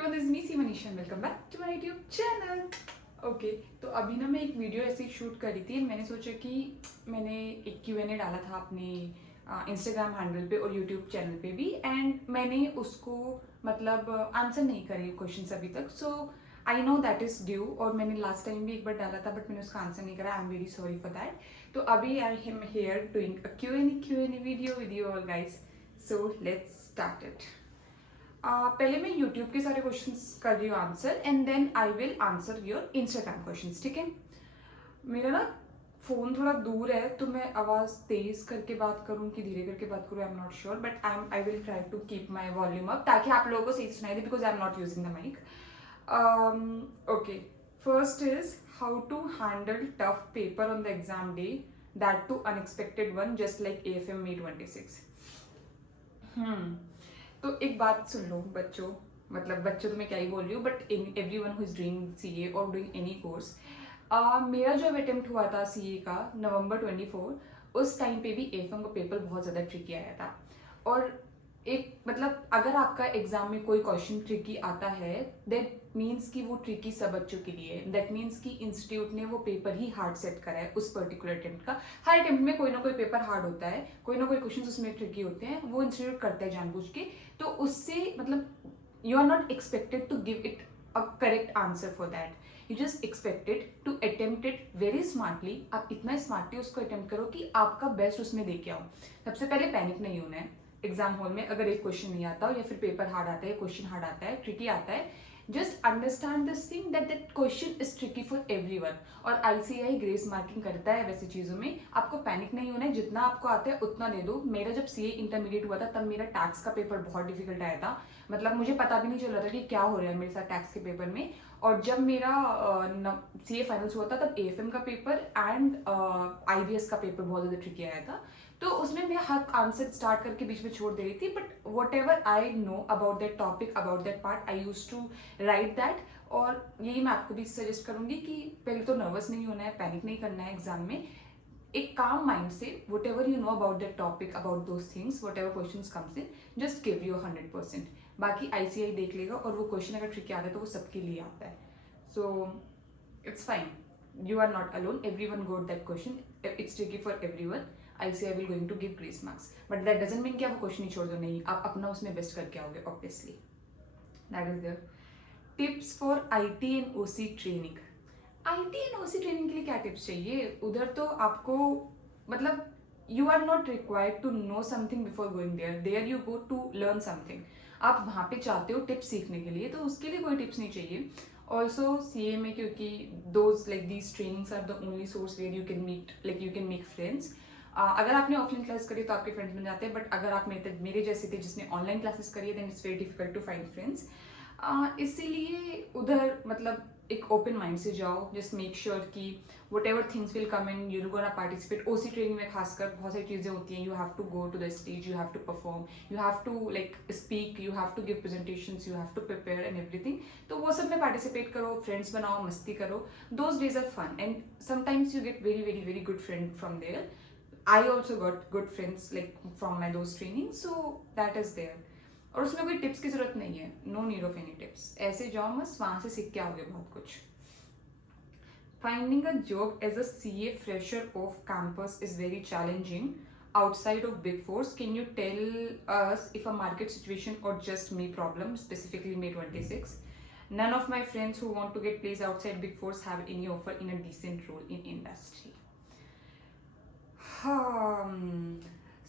everyone, this is me Simanisha and welcome back to my YouTube channel. Okay तो अभी ना मैं एक वीडियो ऐसे ही शूट करी थी। मैंने सोचा कि मैंने एक Q&A डाला था अपने इंस्टाग्राम हैंडल पे और यूट्यूब चैनल पे भी, एंड मैंने उसको मतलब आंसर नहीं करे क्वेश्चन अभी तक। So I know that is due, और मैंने लास्ट टाइम भी एक बार डाला था बट मैंने उसका आंसर नहीं करा। I am very sorry for that. तो अभी I am here doing a Q&A video with you all guys. So let's start it. पहले मैं यूट्यूब के सारे क्वेश्चंस कर रही हूँ answer, and then I will answer your Instagram questions, ठीक है। मेरा ना फ़ोन थोड़ा दूर है तो मैं आवाज़ तेज़ करके बात करूँ कि धीरे करके बात करूँ, I am not sure, but I will try to keep my volume up ताकि आप लोगों को सही सुनाई दे, because I am not using the mic. Okay, first is how to handle tough paper on the exam day, that too unexpected one just like AFM May 26। तो एक बात सुन लो बच्चों, मतलब बच्चों तो मैं क्या ही बोल रही हूँ, but in everyone who is doing CA और डूइंग एनी कोर्स, मेरा जो अटेम्प्ट हुआ था CA का November 24, उस टाइम पे भी AFM का पेपर बहुत ज़्यादा ट्रिकी आया था। और एक मतलब अगर आपका एग्जाम में कोई क्वेश्चन ट्रिकी आता है, दैट मीन्स कि वो ट्रिकी सब बच्चों के लिए है। दैट मीन्स कि इंस्टीट्यूट ने वो पेपर ही हार्ड सेट करा है उस पर्टिकुलर अटेम्प्ट का। हर अटेम्प्ट में कोई ना कोई पेपर हार्ड होता है, कोई ना कोई क्वेश्चन उसमें ट्रिकी होते हैं, वो इंस्टीट्यूट करता है जानबूझ के। तो उससे मतलब you are not expected to give it a correct answer for that, you just expected to attempt it very smartly. आप इतना स्मार्टली उसको अटेम्प्ट करो कि आपका बेस्ट उसमें दे के आओ। सबसे पहले पैनिक नहीं होना है एग्जाम हॉल में अगर एक क्वेश्चन नहीं आता हो, या फिर पेपर हार्ड आता है, क्वेश्चन हार्ड आता है, ट्रिकी आता है। Just understand this thing that that question is tricky for everyone, और ICAI ग्रेस मार्किंग करता है वैसी चीज़ों में। आपको पैनिक नहीं होना है, जितना आपको आता है उतना दे दो। मेरा जब CA इंटरमीडिएट हुआ था तब मेरा टैक्स का पेपर बहुत डिफिकल्ट आया था, मतलब मुझे पता भी नहीं चल रहा था कि क्या हो रहा है मेरे साथ टैक्स के पेपर में। और जब मेरा CA फाइनल्स हुआ था तब AFM का पेपर एंड IBS का पेपर बहुत ज़्यादा ट्रिकी आया था। तो उसमें मैं हर आंसर स्टार्ट करके बीच में छोड़ दे रही थी, but whatever I know about that topic, about that part, I use to write that. और यही मैं आपको भी सजेस्ट करूंगी कि पहले तो नर्वस नहीं होना है, पैनिक नहीं करना है एग्जाम में। एक काम माइंड से what ever you know about that topic, about those things, what ever question comes in, just give you 100%। बाकी ICAI देख लेगा, और वो क्वेश्चन अगर ट्रिकी आता है तो वो सबके लिए आता है। सो it's fine, you are not alone, everyone got that question, it's tricky for everyone. ICAI will going to give grace marks, but that doesn't mean कि आप क्वेश्चन ही छोड़ दो, नहीं, आप अपना उसमें बेस्ट करके आओगे obviously, that is there. Tips for IT and OC training. IT and OC training के लिए क्या टिप्स चाहिए? उधर तो आपको मतलब you are not required to know something before going there, there you go to learn something. आप वहाँ पे चाहते हो टिप्स सीखने के लिए, तो उसके लिए कोई टिप्स नहीं चाहिए। ऑल्सो CA में क्योंकि those like these trainings are the only source where you can meet, like you can make friends. अगर आपने ऑफलाइन क्लास करी तो आपके फ्रेंड्स बन जाते हैं, बट अगर आप मेरे जैसे थे जिसने ऑनलाइन क्लासेस करी है, then it's very difficult to find friends. इसीलिए उधर मतलब एक ओपन माइंड से जाओ, जस्ट मेक श्योर कि whatever things will come in, you gonna participate. OC training में खासकर बहुत सारी चीज़ें होती हैं, you have to go to the stage, you have to perform, you have to like speak, you have to give presentations, you have to prepare and everything. तो वो सब में पार्टिसिपेट करो, फ्रेंड्स बनाओ, मस्ती करो, those days are fun, and sometimes you get very very very good friend from there. I also got good friends like from my those trainings, so that is there. और उसमें कोई tips की जरूरत नहीं है, no need of any tips, ऐसे जाओ बस, वहां से सीख के आओगे बहुत कुछ। Finding a job as a CA fresher off campus is very challenging outside of Big Fours. Can you tell us if a market situation or just me problem, specifically May 26? None of my friends who want to get placed outside Big Fours have any offer in a decent role in industry.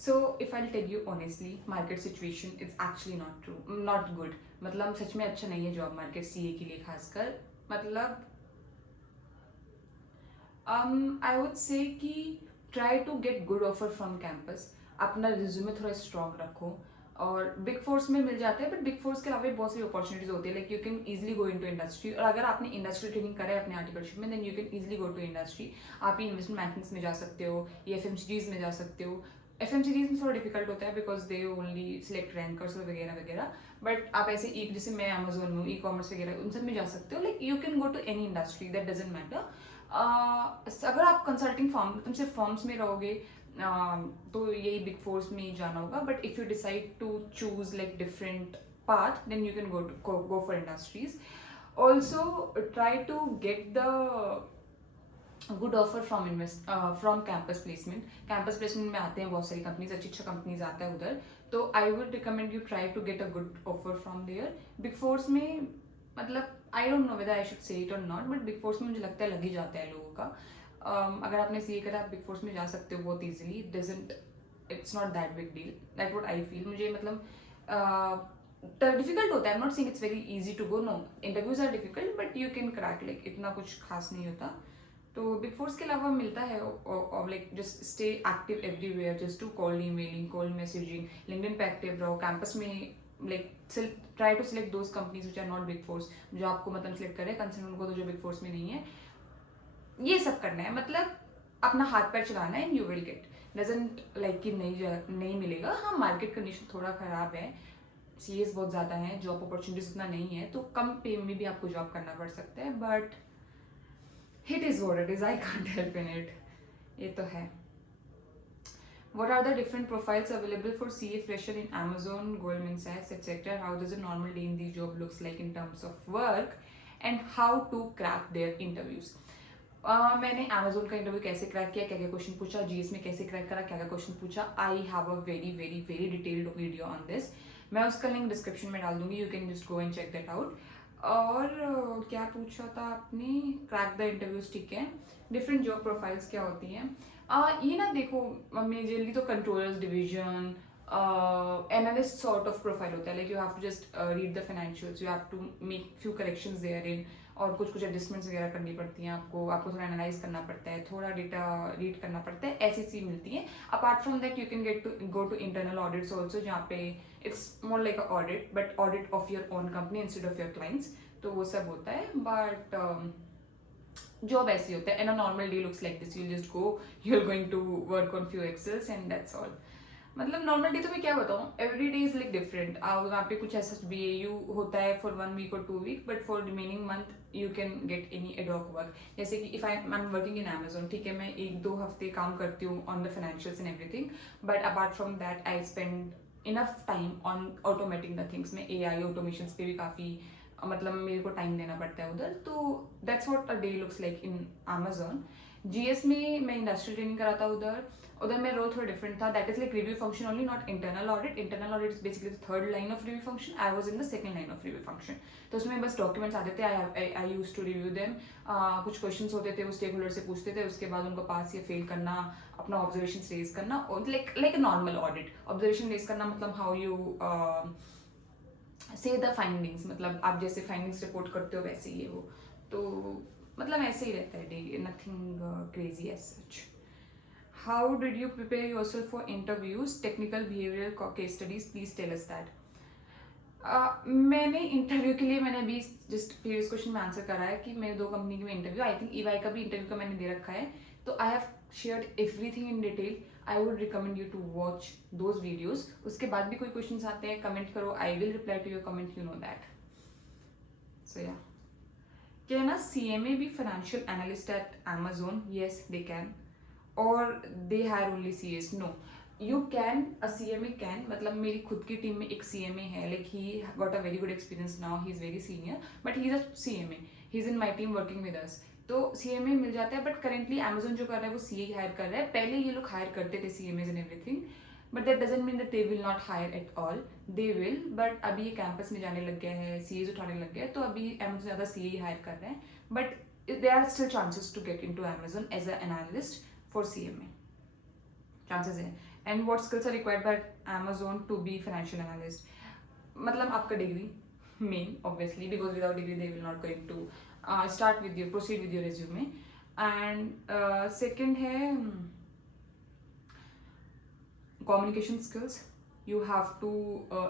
So if I'll tell you honestly, market situation is actually not true, not good. मतलब सच में अच्छा नहीं है job market CA के लिए खासकर। मतलब आई would say कि try to get good offer from campus, अपना रिज्यूमे थोड़ा स्ट्रॉन्ग रखो। और बिग फोर्स में मिल जाता है, बट बिग फोर्स के अलावा भी बहुत सारी अपॉर्चुनिटीज होती है, like you can easily go into industry. और अगर आपने इंडस्ट्री ट्रेनिंग करा है अपने आर्टिकलशिप में, then you can easily go to industry. आप ही इन्वेस्टमेंट बैंकिंग्स में जा सकते हो, या FMCGs में जा सकते हो। FMCGs में थोड़ा डिफिकल्ट होता है because they only select rankers वगैरह वगैरह, बट आप ऐसे जैसे मैं अमेजोन में E-कॉमर्स वगैरह उन सब में जा सकते हो। Like you can go to any industry, that doesn't matter. अगर आप कंसल्टिंग फॉर्म तुम सिर्फ फॉर्म्स में रहोगे तो यही बिग फोर्स में ही जाना होगा। But if you decide to choose like different path, then you can go for industries. Also, try to get the good offer from campus placement. Campus placement में आते हैं बहुत सारी कंपनीज, अच्छी अच्छी कंपनीज आता है उधर. तो I would recommend you try to get a good offer from there. Big fours में मतलब I don't know whether I should say it और नॉट, बट बिग फोर्स में मुझे लगता है लग ही जाता है लोगों का. अगर आपने सीए करा आप बिग फोर्स में जा सकते हो बहुत easily. It's not that big deal, that what I feel. मुझे मतलब डिफिकल्ट होता है. I am not saying it's very easy to go, no, interviews are difficult but you can crack. Like इतना कुछ खास नहीं होता. तो बिग फोर्स के अलावा मिलता है, और like just stay active everywhere, just to call emailing, call messaging, LinkedIn पे एक्टिव रहो. कैंपस में like try to select those companies which are not big fours, जो आपको मतलब सिलेक्ट करे, कंसर्न उनको तो जो बिग फोर्स में नहीं है. ये सब करना है, मतलब अपना हाथ पैर चलाना है and you will gate. Doesn't like कि नहीं मिलेगा. हाँ, मार्केट कंडीशन थोड़ा खराब है, सीएस बहुत ज़्यादा है, जॉब अपॉर्चुनिटीज उतना नहीं है, तो कम पे में भी आपको जॉब करना पड़ सकता है. But it is what it is, I can't help in it. ये तो है. What are the different profiles available for CA fresher in Amazon, Goldman Sachs, etc.? How does a normal day in the job looks like in terms of work and how to crack their interviews? मैंने Amazon का interview कैसे crack किया, क्या क्या question पूछा, GS में कैसे crack करा, क्या क्या क्वेश्चन पूछा. I have a very very very detailed video on this. मैं उसका लिंक डिस्क्रिप्शन में डाल दूंगी, you can just go and check that out. और क्या पूछा था आपने, क्रैक द इंटरव्यूज, ठीक है. डिफरेंट जॉब प्रोफाइल्स क्या होती हैं, ये ना देखो, मेजरली तो controllers division, analyst sort of profile होता है. Like you have to just read the financials, you have to make few corrections there in, और कुछ कुछ एडजस्टमेंट्स वगैरह करनी पड़ती हैं आपको थोड़ा एनालाइज करना पड़ता है, थोड़ा डेटा रीड करना पड़ता है, ऐसी चीज मिलती है. Apart from that you can get to go to internal audits also, जहाँ पे it's more like a audit, but audit of your own company instead of your clients. तो वो सब होता है. बट जॉब ऐसी होता है. And a normal day looks like this, you just go, you are going to work on few excels and that's all. मतलब normal day तो मैं क्या बताऊँ, every day is like different. वहाँ पे कुछ ऐसा BAU होता है फॉर 1 वीक और 2 week, but for remaining month you can get any ad hoc work. जैसे कि if I am working in Amazon, ठीक है, मैं 1-2 हफ्ते काम करती हूँ on the financials and everything, but apart from that I spend enough time on automating the things. में AI ऑटोमेशन पे भी काफ़ी मतलब मेरे को टाइम देना पड़ता है उधर. तो that's what a day looks like in Amazon. GS में मैं इंडस्ट्रियल ट्रेनिंग कराता उधर मेरा रोल थोड़ा डिफरेंट था. That is like review function only, not internal audit. Internal audit is basically the third line of review function. I was in the second line of review function. तो उसमें बस documents आते थे, I used to review them. कुछ questions होते थे, वो stake holder से पूछते थे, उसके बाद उनको पास या फेल करना, अपना ऑब्जर्वेशन रेज करना, like normal audit. Observation raise करना मतलब how you say the findings, मतलब आप जैसे फाइंडिंग्स रिपोर्ट करते हो वैसे ही है वो. तो मतलब ऐसे ही रहता है day, nothing crazy as such. How did you prepare yourself for interviews, technical, behavioral, case studies? Please tell us that. मैंने इंटरव्यू के लिए मैंने अभी जस्ट प्रीवियस क्वेश्चन में आंसर करा है कि मेरे 2 कंपनी में इंटरव्यू, आई थिंक EY का भी इंटरव्यू का मैंने दे रखा है. तो I have shared everything in detail. I would recommend you to watch those videos. उसके बाद भी कोई क्वेश्चन आते हैं, कमेंट करो, I will reply to your comment, you know that. So yeah, can a CMA be financial analyst at Amazon? Yes, they can. Or they hire only CAs? No, you can. A CMA can. मतलब मेरी खुद की team में एक CMA है, like he got a very good experience now, he is very senior, but he is a CMA, he is in my team working with us. तो CMA मिल जाता है, बट करेंटली Amazon जो कर रहा है वो CA हायर कर रहा है. पहले ये लोग हायर करते थे CMAs and everything, but that doesn't mean that they will not hire at all. They will, but अभी ये कैंपस में जाने लग गया है, CAs उठाने लग गया है, तो अभी Amazon ज़्यादा CA हायर कर रहे हैं. But there are still chances to get into Amazon as an analyst for CMA. Chances है. And what skills are required by Amazon to be financial analyst? मतलब आपका degree main, obviously, because without degree they will not going to proceed with your resume. And second है communication skills. You have to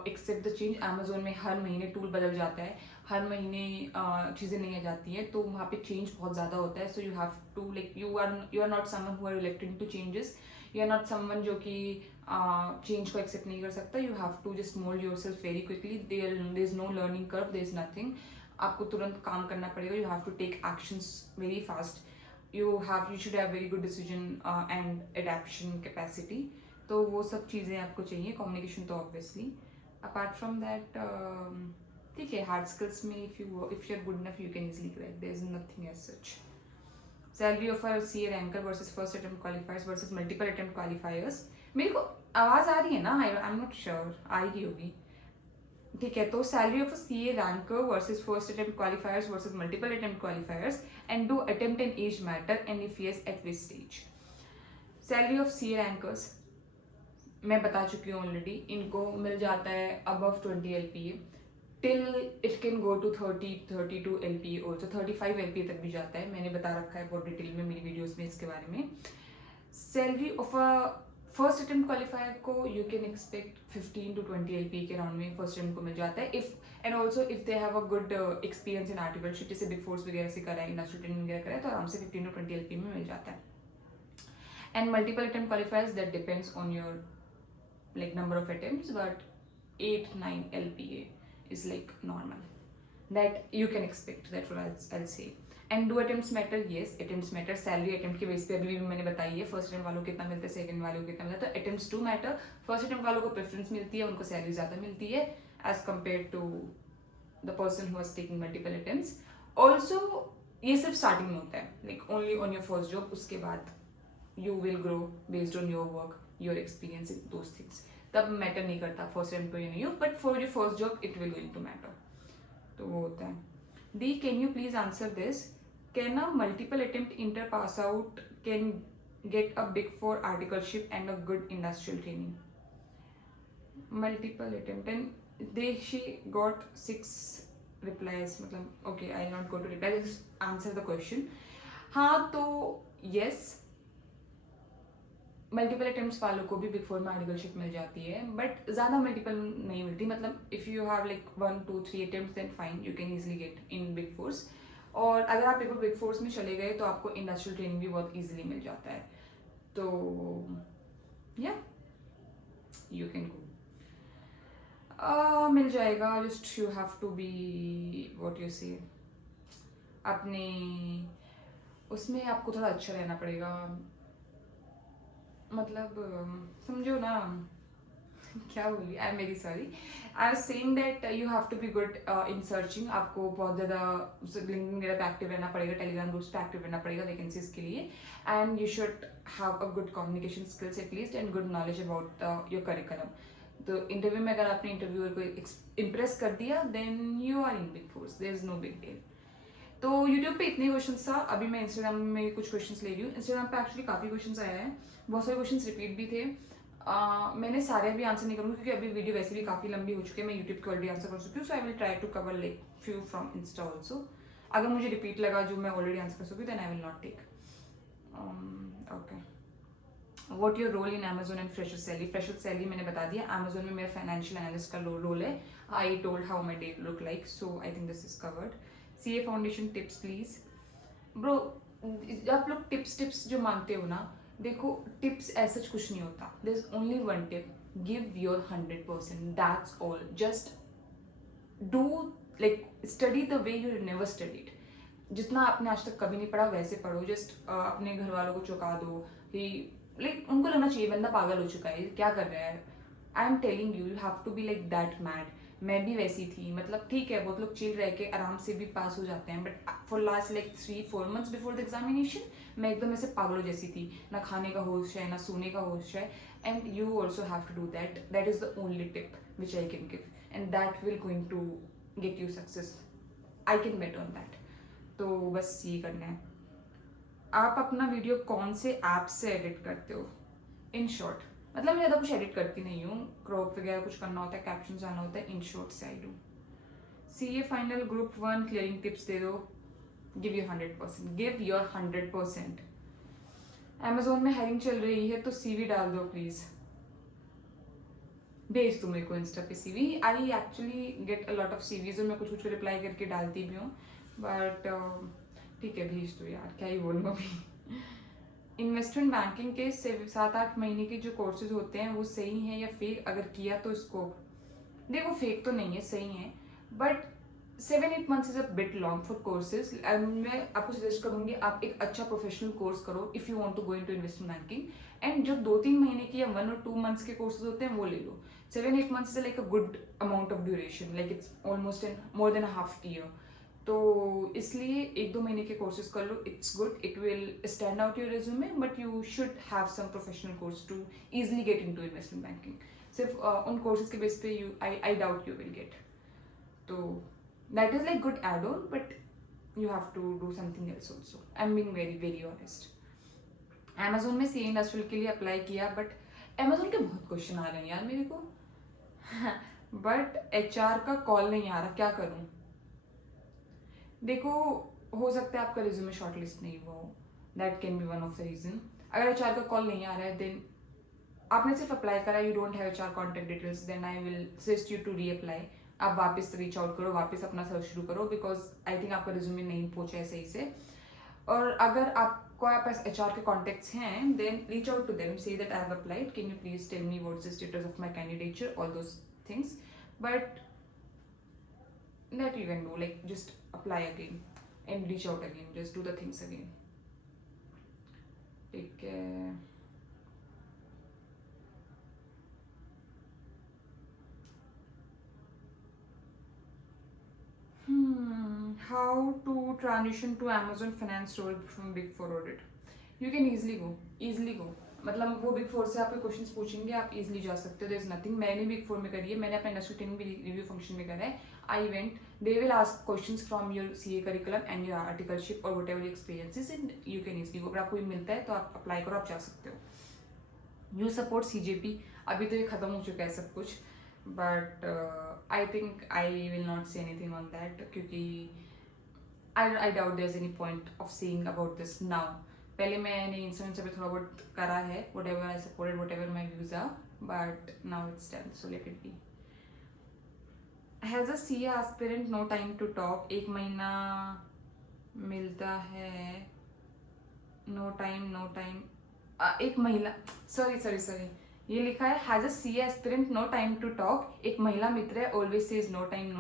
accept the change. Amazon में हर महीने tool बदल जाता है, हर महीने चीज़ें नहीं आ जाती हैं, तो वहाँ पे चेंज बहुत ज़्यादा होता है. So you have to like you are not someone who are reluctant to changes. You are not someone जो कि चेंज को एक्सेप्ट नहीं कर सकता. You have to just mould yourself very quickly. There is no learning curve, there is nothing. आपको तुरंत काम करना पड़ेगा. You have to take actions very fast. You should have very good decision and adaption capacity. तो वो सब चीज़ें आपको चाहिए. कम्युनिकेशन तो ऑब्वियसली. अपार्ट फ्रॉम दैट ठीक है, हार्ड स्किल्स में if you are good enough you can easily crack, there is nothing as such. Salary of a C A ranker versus first attempt qualifiers versus multiple attempt qualifiers. मेरे को आवाज़ आ रही है ना? आई एम नॉट श्योर आ रही होगी. ठीक है, तो salary of C A ranker versus first attempt qualifiers versus multiple attempt qualifiers and do attempt and as matter and if yes at which stage. Salary of C A rankers मैं बता चुकी हूँ ऑलरेडी, इनको मिल जाता है above 20 LPA till it can go to 30-32 LPA also, 35 LPA तक भी जाता है. मैंने बता रखा है बहुत डिटेल में मेरी वीडियोस में इसके बारे में. Salary of a first attempt qualifier को you can expect 15 to 20 LPA के राउंड में फर्स्ट अटेम्प्ट को मिल जाता है. If and also if they have a good experience in articleship, जैसे बिग फोर्स वगैरह से करा है, इंडस्ट्रियल ट्रेनिंग वगैरह करा है, तो आराम से 15 to 20 LPA में मिल जाता है. And multiple attempt क्वालिफायर्स that depends on your like number of attempts, but 8-9 LPA is like normal that you can expect. That's what I'll say. And do attempts matter? Yes, attempts matter. Salary attempt के base पे अभी भी मैंने बताई है, first attempt वालों को कितना मिलता है, सेकंड वालों को कितना मिलता है. तो attempts do matter. First attempt वालों को प्रेफरेंस मिलती है, उनको सैलरी ज़्यादा मिलती है as compared to the person who is taking multiple attempts. Also ये सिर्फ स्टार्टिंग में होता है, like only on your first job. उसके बाद you will grow based on your work, your experience in those things. तब मैटर नहीं करता फर्स्ट अटेम्प्ट या नहीं हो, but for your first job it will going to matter. तो वो होता है. D can you please answer this. Can a multiple attempt inter pass out can get a big four articleship and a good industrial training? Multiple attempt and they she got 6 replies, मतलब okay I not go to reply, just answer the question. हाँ तो yes, multiple attempts वालों को भी big four में articleship मिल जाती है, बट ज़्यादा मल्टीपल नहीं मिलती. मतलब if you have like 1-2-3 attempts then fine, you can easily get in big fours. और अगर आप एक बिग फोर्स में चले गए तो आपको इंडस्ट्रियल ट्रेनिंग भी बहुत ईजिली मिल जाता है. तो या यू कैन गो, मिल जाएगा. Just you have to be what you say, अपने उसमें आपको थोड़ा अच्छा रहना पड़ेगा. मतलब समझो ना क्या बोली, I am very sorry. I am saying that you have to be good in searching. आपको बहुत ज़्यादा लिंक्डइन वगैरह पे एक्टिव रहना पड़ेगा, टेलीग्राम ग्रुप्स पे एक्टिव रहना पड़ेगा वैकेंसीज के लिए. And you should have a good communication skills at least and good knowledge about your curriculum. तो इंटरव्यू में अगर आपने इंटरव्यूअर को इम्प्रेस कर दिया then you are in big fours, there is no big deal. तो यूट्यूब पे इतने क्वेश्चंस था. अभी मैं इंस्टाग्राम में कुछ क्वेश्चंस ले रही हूँ. इंस्टाग्राम पे एक्चुअली काफ़ी क्वेश्चंस आए हैं, बहुत सारे क्वेश्चंस रिपीट भी थे. मैंने सारे भी आंसर नहीं करूँगी क्योंकि अभी वीडियो वैसे भी काफ़ी लंबी हो चुकी है. मैं यूट्यूब के ऑलरेडी आंसर कर चुकी हूँ, so I will try to cover like few from insta also. अगर मुझे रिपीट लगा जो मैं ऑलरेडी आंसर कर चुकी हूँ then I will not take. Okay, what your role in Amazon and fresher salary? Fresher salary मैंने बता दिया. अमेजोन में मेरा फाइनेंशियल एनालिस्ट का रोल है. I told how my day look like, so I think this is covered. CA foundation tips please. Bro आप लोग tips जो मांगते हो ना, देखो टिप्स ऐसा कुछ नहीं होता. There is only one tip, give your 100%, that's all. Just do like study the way you never studied. जितना आपने आज तक कभी नहीं पढ़ा वैसे पढ़ो. जस्ट अपने घर वालों को चौंका दो कि लाइक उनको लगना चाहिए बंदा पागल हो चुका है, क्या कर रहा है. I am telling you, you have to be like that mad. मैं भी वैसी थी. मतलब ठीक है, बहुत लोग चिल रह के आराम से भी पास हो जाते हैं, but for last like 3-4 months before the examination मैं एकदम ऐसे पागलों जैसी थी. ना खाने का होश है, ना सोने का होश है. And you also have to do that. That is the only tip which I can give and that will going to get you success. I can bet on that. तो बस ये करना है. आप अपना वीडियो कौन से ऐप से एडिट करते हो? इन शॉर्ट, मतलब मैं ज़्यादा कुछ एडिट करती नहीं हूँ. क्रॉप वगैरह कुछ करना होता है, कैप्शन आना होता है, इन शॉर्ट से I do. CA final group 1 clearing tips दे दो. Give your 100%, give your 100%. Amazon में हायरिंग चल रही है तो CV डाल दो प्लीज़. भेज दो मेरे को इंस्टा पे CV. I actually get a lot of CVs और मैं कुछ कुछ रिप्लाई करके डालती भी हूँ, बट ठीक है भेज दो यार, क्या ही बोलूँ अभी. इन्वेस्टमेंट बैंकिंग के 7-8 महीने के जो कोर्सेज होते हैं वो सही हैं या फेक? अगर किया तो स्कोप, देखो फेक तो नहीं है, सही है, but 7-8 months is a bit long for courses. मैं आपको सजेस्ट करूंगी आप एक अच्छा प्रोफेशनल कोर्स करो if you want to go into investment banking. And जो 2-3 महीने की या 1 or 2 months के कोर्सेज होते हैं वो ले लो. 7-8 months is like a good amount of duration, like it's almost in more than a half year. तो इसलिए 1-2 महीने के कोर्सेज कर लो, it's good, it will stand out your resume, but you should have some professional course to easily get into investment banking. सिर्फ उन courses के base पे I doubt you will get. तो that is like good add on, but you have to do something else also. I am being very very honest. Amazon में सी industrial के लिए apply किया, बट अमेजोन के बहुत question आ रहे हैं यार मेरे को. बट HR का कॉल नहीं आ रहा, क्या करूं? देखो, हो सकता है आपका रिज्यूमे शॉर्टलिस्ट नहीं हुआ हो, that can be one of the reason. अगर HR का कॉल नहीं आ रहा है, देन आपने सिर्फ अप्लाई करा, you don't have HR contact details, then I will suggest you to reapply. आप वापस रीच आउट करो, वापस अपना सर्च शुरू करो, बिकॉज आई थिंक आपका रिज्यूमे नहीं पहुंचा है सही से. और अगर आपको पास HR के कॉन्टेक्ट्स हैं, then reach out to them, say that I have applied, can you please tell me what's the status of my candidature, all those things. But that you can do, like just apply again and reach out again, just do the things again. Take care. How to transition to Amazon finance role from Big Four audit? You can easily go. मतलब वो big four से आपके questions पूछेंगे, आप easily जा सकते हो. There is nothing. मैंने बिग फोर में करी है, मैंने अपना इंडस्ट्री ट्रेनिंग भी रिव्यू फंक्शन में करा है. I went, they will ask questions from your CA curriculum and your articleship और whatever experiences, and you can easily go. अगर आपको मिलता है तो आप अप्लाई करो, आप जा सकते हो. You support CJP. अभी तो ये खत्म हो चुका है सब कुछ, but I think I will not say anything on that, क्योंकि I doubt there is any point of saying about this now. पहले मैंने इंस्टाग्राम पे थोड़ा बहुत करा है, whatever I supported, whatever my views are, but now it's done, so let it be. Has a CA aspirant no time to talk? 1 महीना मिलता है. No time. 1 महिला, sorry, ये लिखा है has a CA aspirant no time to talk. एक महिला मित्र है, always says no time.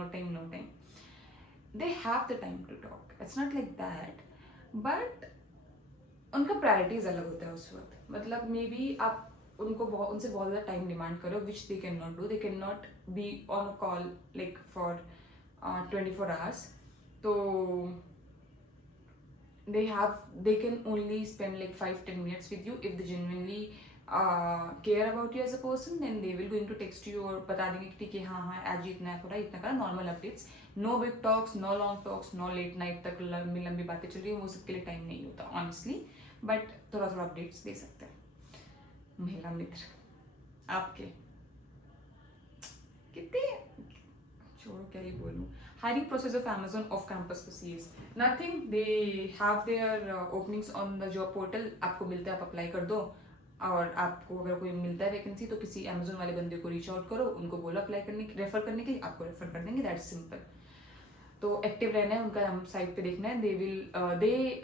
They have the time to talk. It's not like that, but उनका प्रायोरिटीज अलग होता है उस वक्त. मतलब मे बी आप उनसे बहुत ज़्यादा टाइम डिमांड करो, which they can not do. They can not be on a call like for 24 hours. तो they can only spend like 5-10 minutes with you. If they genuinely care about you as a person, then they will going to text you और बता देंगे कि ठीक है, हाँ आज इतना करा, normal updates. No big talks, no long talks, no late night तक लंबी बातें चल रही है, वो सबके लिए टाइम नहीं होता ऑनेस्टली. बट थोड़ा अपडेट्स दे सकते हैं. महिला मित्र आपके कितने, छोड़ो क्या ही बोलूँ. hiring process of Amazon off campus for CAs, nothing. They have their openings on the job portal. आपको मिलता है, आप अप्लाई कर दो. और आपको अगर कोई मिलता है वैकेंसी, तो किसी Amazon वाले बंदे को रीच आउट करो, उनको बोलो अप्लाई करने की, रेफर करने के लिए, आपको रेफर कर देंगे. That's simple. तो एक्टिव रहना है, उनका साइट पे देखना है. They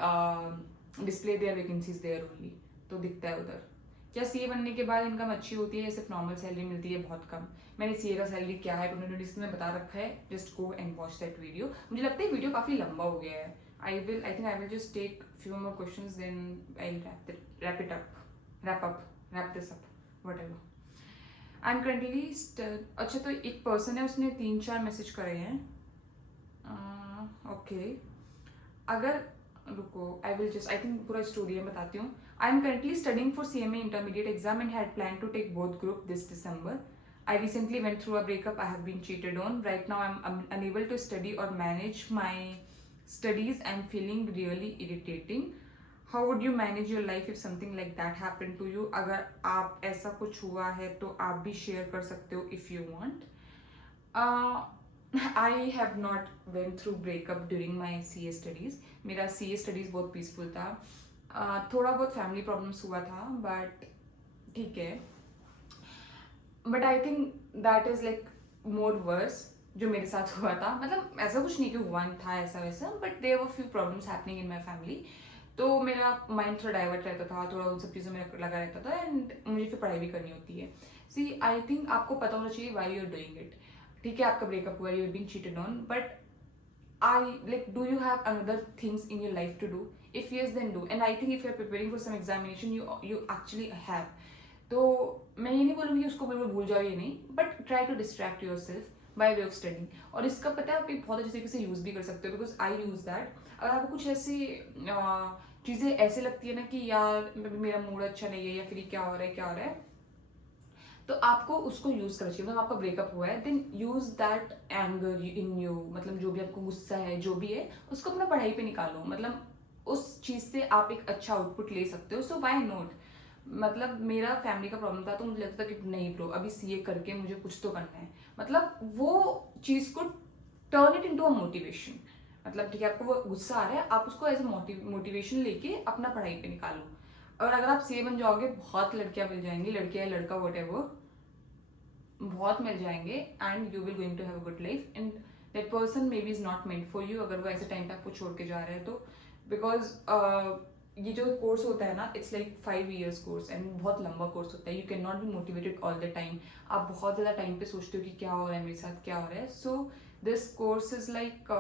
display their vacancies there only, तो दिखता है उधर. क्या CA बनने के बाद इनकम अच्छी होती है? सिर्फ नॉर्मल सैलरी मिलती है, बहुत कम. मैंने CA का सैलरी क्या है 2020 में बता रखा है, just go and watch that video. मुझे लगता है वीडियो काफ़ी लंबा हो गया है. I think I will just take few more questions, then I will wrap this up, whatever. I'm currently अच्छा, तो एक पर्सन है, उसने 3-4 मैसेज करे हैं. ओके, अगर रुको, आई विल जस्ट, आई थिंक पूरा स्टोरी है, बताती हूँ. I am currently studying for CMA intermediate exam and had planned to take both group this December. I recently went through a breakup. I have been cheated on. Right now I'm unable to study or manage my studies. I'm feeling really irritating. How would you manage your life if something like that happened to you? अगर आप ऐसा कुछ हुआ है तो आप भी share कर सकते हो if you want. I have not went through breakup during my CA studies. मेरा CA studies बहुत peaceful था. थोड़ा बहुत फैमिली प्रॉब्लम्स हुआ था, बट ठीक है. But I think that is like more verse जो मेरे साथ हुआ था. मतलब ऐसा कुछ नहीं कि हुआ था ऐसा वैसा, but there were few problems happening in my family. तो मेरा माइंड थोड़ा डाइवर्ट रहता था, थोड़ा उन सब चीज़ों में लगा रहता था, एंड मुझे फिर पढ़ाई भी करनी होती है. सी आई थिंक आपको पता होना चाहिए why you are doing it. ठीक है, आपका ब्रेकअप हुआ, you are being cheated on, but do you have another things in your life to do? If yes, then do. And I think if you're preparing for some examination, you actually have. तो मैं ये नहीं बोलूँगी कि उसको बिल्कुल भूल जाओ, ये नहीं, but try to distract yourself by way of studying. और इसका पता है आप एक बहुत अच्छे तरीके से यूज़ भी कर सकते हो, बिकॉज आई यूज़ दैट। अगर आपको कुछ ऐसी चीज़ें ऐसे लगती है ना कि यार मेरा मूड अच्छा नहीं है, या फिर क्या हो रहा है क्या हो रहा है, तो आपको उसको यूज करना चाहिए। मतलब आपका ब्रेकअप हुआ है, then use that anger in you, मतलब जो भी आपको गुस्सा है जो भी है उसको अपना पढ़ाई पे निकालो। मतलब उस चीज से आप एक अच्छा आउटपुट ले सकते हो, सो वाई नॉट। मतलब मेरा फैमिली का प्रॉब्लम था, तो मुझे लगता था कि नहीं ब्रो, अभी सीए करके मुझे कुछ तो करना है। मतलब वो चीज को turn it into a motivation. मतलब ठीक है, आपको वो गुस्सा आ रहा है, आप उसको एज ए मोटिवेशन लेके अपना पढ़ाई पे निकालो। और अगर आप सीए बन जाओगे, बहुत लड़कियां मिल जाएंगी, लड़कियां या लड़का वट एवर, बहुत मिल जाएंगे, and you will going to have a good life, and that person maybe is not meant for you, अगर वो ऐसे टाइम पे आपको छोड़ के जा रहा है तो। बिकॉज ये जो कोर्स होता है ना, it's like 5 years course, and बहुत लंबा कोर्स होता है। You can not be motivated all the time. आप बहुत ज़्यादा टाइम पे सोचते हो कि क्या हो रहा है मेरे साथ, क्या हो रहा है। So this course is like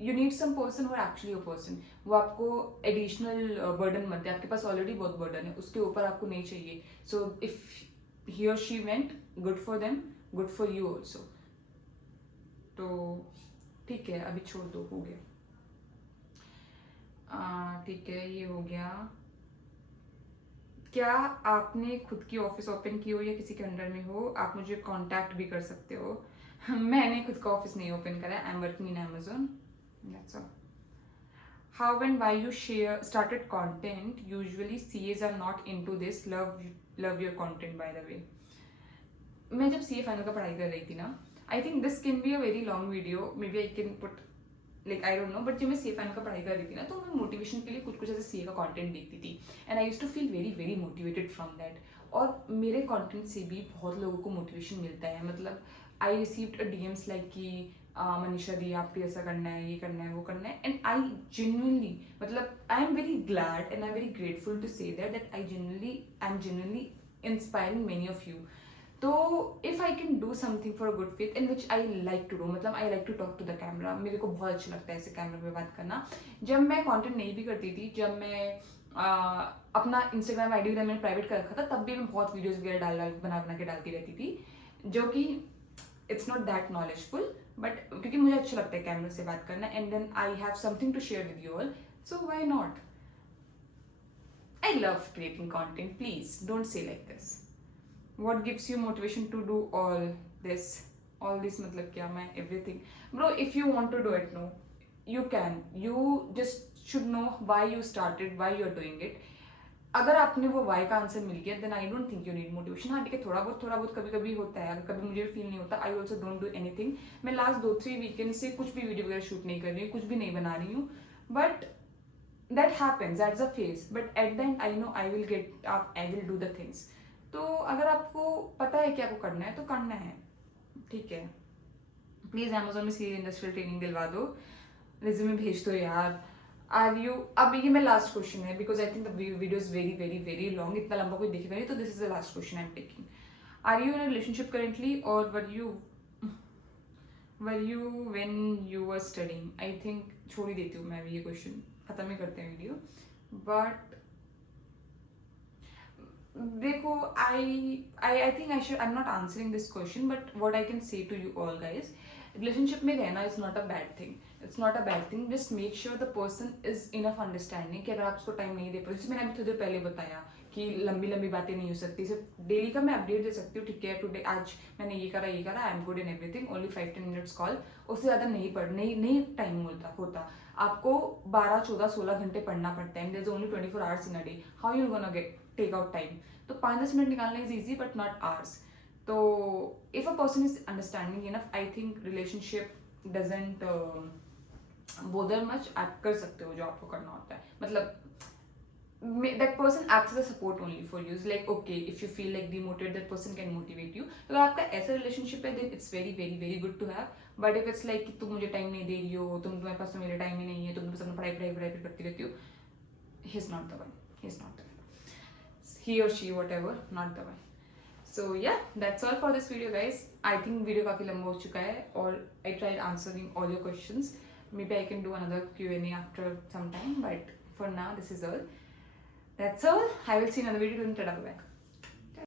you need some person who actually a person. वो आपको एडिशनल बर्डन मत दे, आपके पास ऑलरेडी बहुत बर्डन है, उसके ऊपर आपको नहीं चाहिए। सो इफ ही और she went, good for them, good for you also. तो ठीक है, अभी छोड़ दो, हो गया। ठीक है, ये हो गया। क्या आपने खुद की ऑफिस ओपन की हो या किसी के अंडर में हो, आप मुझे कांटेक्ट भी कर सकते हो। मैंने खुद का ऑफिस नहीं ओपन करा, I am working in Amazon, that's all. How and why you share started content? Usually CAs are not into this. Love your content, by the way. मैं जब CA फाइनल का पढ़ाई कर रही थी ना, I think this can be a very long video, maybe I can put like I don't know, but जब मैं CA फाइनल का पढ़ाई कर रही थी ना, तो मैं मोटिवेशन के लिए कुछ कुछ ऐसे CA का कंटेंट देखती थी, and I used to feel very very motivated from that. और मेरे कंटेंट से भी बहुत लोगों को मोटिवेशन मिलता है। मतलब I received a DMs like कि मनीषा दी आपको ऐसा करना है, ये करना है, वो करना है, एंड आई जेन्युइनली, मतलब I am very glad and I am very grateful to say that I am genuinely inspiring many of you. तो if I can do something for a good faith in which I like to do, मतलब I like to talk to the camera, मेरे को बहुत अच्छा लगता है ऐसे camera पे बात करना। जब मैं कंटेंट नहीं भी करती थी, जब मैं अपना इंस्टाग्राम आईडी वगैरह मैंने प्राइवेट कर रखा था, तब भी मैं बहुत वीडियोस वगैरह बना बना के डालती रहती थी, जो कि it's not that knowledgeful, but क्योंकि मुझे अच्छा लगता है कैमरा से बात करना, and then I have something to share with you all, so why not. I love creating content, please don't say like this. what gives you motivation to do all this मतलब क्या, मैं everything, bro, if you want to do it, no, you can, you just should know why you started, why you are doing it। अगर आपने वो Y का answer मिल गया, then I don't think you need motivation. हाँ ठीक है, थोड़ा बहुत कभी कभी होता है, अगर कभी मुझे फील नहीं होता, I also don't do anything. मैं लास्ट 2-3 वीकेंड से कुछ भी वीडियो वगैरह शूट नहीं कर रही हूँ, कुछ भी नहीं बना रही हूँ, but that happens, that's a phase, but at the and I know I will get up, I will do the things. तो अगर आपको पता है कि आपको करना है तो करना है, ठीक है। प्लीज Amazon में सीए इंडस्ट्रियल ट्रेनिंग दिलवा दो, रिज्यूमे भेज दो यार। आर यू, अब ये मेरा लास्ट क्वेश्चन है, because I think the video is very very very long, इतना लंबा कोई देखेगा नहीं, तो this is the last question I am taking. Are you in a relationship currently, और were you when you were studying? I think छोड़ ही देती हूँ मैं अभी, ये क्वेश्चन खत्म ही करते हैं वीडियो। बट देखो, I think I am not answering this question, but what I can say to you all guys, relationship में रहना is not a bad thing, it's not a bad thing. Just make sure the person is enough understanding, कि अगर आप उसको time नहीं दे पाते, जैसे मैंने अभी थोड़ी देर पहले बताया कि लंबी लंबी बातें नहीं हो सकती, सिर्फ डेली का मैं अपडेट दे सकती हूँ, ठीक है टुडे आज मैंने ये करा, I am good in everything, only 5-10 minutes call, उससे ज़्यादा नहीं टाइम होता। आपको 12-14-16 घंटे पढ़ना पड़ता है, there is only 24 hours in a day, how you gonna get take out time? तो 5-10 मिनट निकालना is easy, but not hours. तो if a person is understanding enough, I think relationship doesn't bother much, आप कर सकते हो जो आपको करना होता है। मतलब that person acts as a support only for you. It's like, okay, if you feel like demotivated, that person can motivate you. तो अगर आपका ऐसा रिलेशनशिप है, then it's very very very good to have. But if it's like कि तुम मुझे time नहीं दे रही हो, तुम्हारे पास तो मेरे टाइम ही नहीं है, तुम बस अपना पढ़ाई करती रहती हो, he's not the one, he's not the one, he or she whatever, not the one. So yeah, that's all for this video guys. I think video काफी लंबा हो चुका है, और I tried answering all your questions. Maybe I can do another Q&A after some time, but for now this is all. That's all, I will see in other video, tada bye.